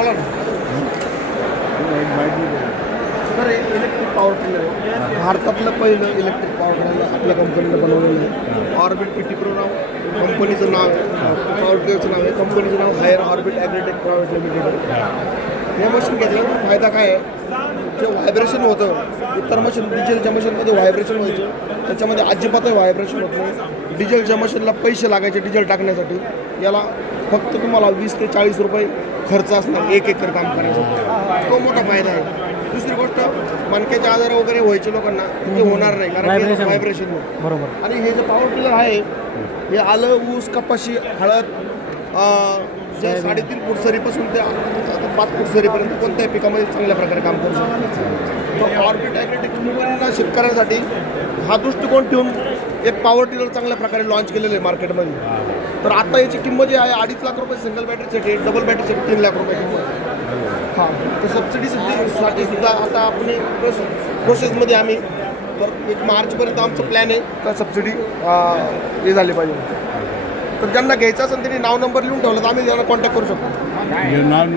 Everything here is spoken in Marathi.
बोला ना. सर इलेक्ट्रिक पॉवर टिलर आहे. भारतातलं पहिलं इलेक्ट्रिक पॉवर टिलर आपल्या कंपनीनं बनवलेलं आहे. ऑर्बिट पी टी नाव कंपनीचं नाव पॉवर टिलरचं नाव आहे. कंपनीचं नाव Haier Orbit Agrotech private limited आहे. हे मशीन घेतल्यानंतर फायदा काय आहे? जे व्हायब्रेशन होतं इतर मशीन डिझेलच्या मशीनमध्ये व्हायब्रेशन व्हायचं. त्याच्यामध्ये अजिबातही व्हायब्रेशन होत नाही. डिझेलच्या मशीनला पैसे लागायचे डिझेल टाकण्यासाठी. याला फक्त तुम्हाला वीस ते चाळीस रुपये खर्च असणार एक एकर काम करायचं. तो मोठा फायदा आहे. दुसरी गोष्ट मणक्याचे आजार वगैरे व्हायचे लोकांना ते होणार नाही कारण. व्हायब्रेशन बरोबर. आणि हे जे पॉवर टिलर आहे हे आलं ऊस कपाशी हळद जे साडेतीन फूट सरीपासून ते पाच फूट सरीपर्यंत कोणत्याही पिकामध्ये चांगल्या प्रकारे काम करू शकतो. ऑर्बिट ॲग्रेटिक कंपनीला शेतकऱ्यांसाठी हा दृष्टिकोन ठेवून एक पॉवर टिलर चांगल्या प्रकारे लॉन्च केलेलं आहे मार्केटमध्ये तर आता याची किंमत जी आहे अडीच लाख रुपये सिंगल बॅटरीसाठी डबल बॅटरीसाठी तीन लाख रुपये किंमत आहे. हां तर सबसिडी साठी सुद्धा आता आपण प्रोसेस प्रोसेसमध्ये आम्ही तर एक मार्चपर्यंत आमचं प्लॅन आहे का सबसिडी हे झाली पाहिजे तर ज्यांना घ्यायचं असेल त्यांनी नाव नंबर लिहून ठेवला तर आम्ही त्यांना कॉन्टॅक्ट करू शकतो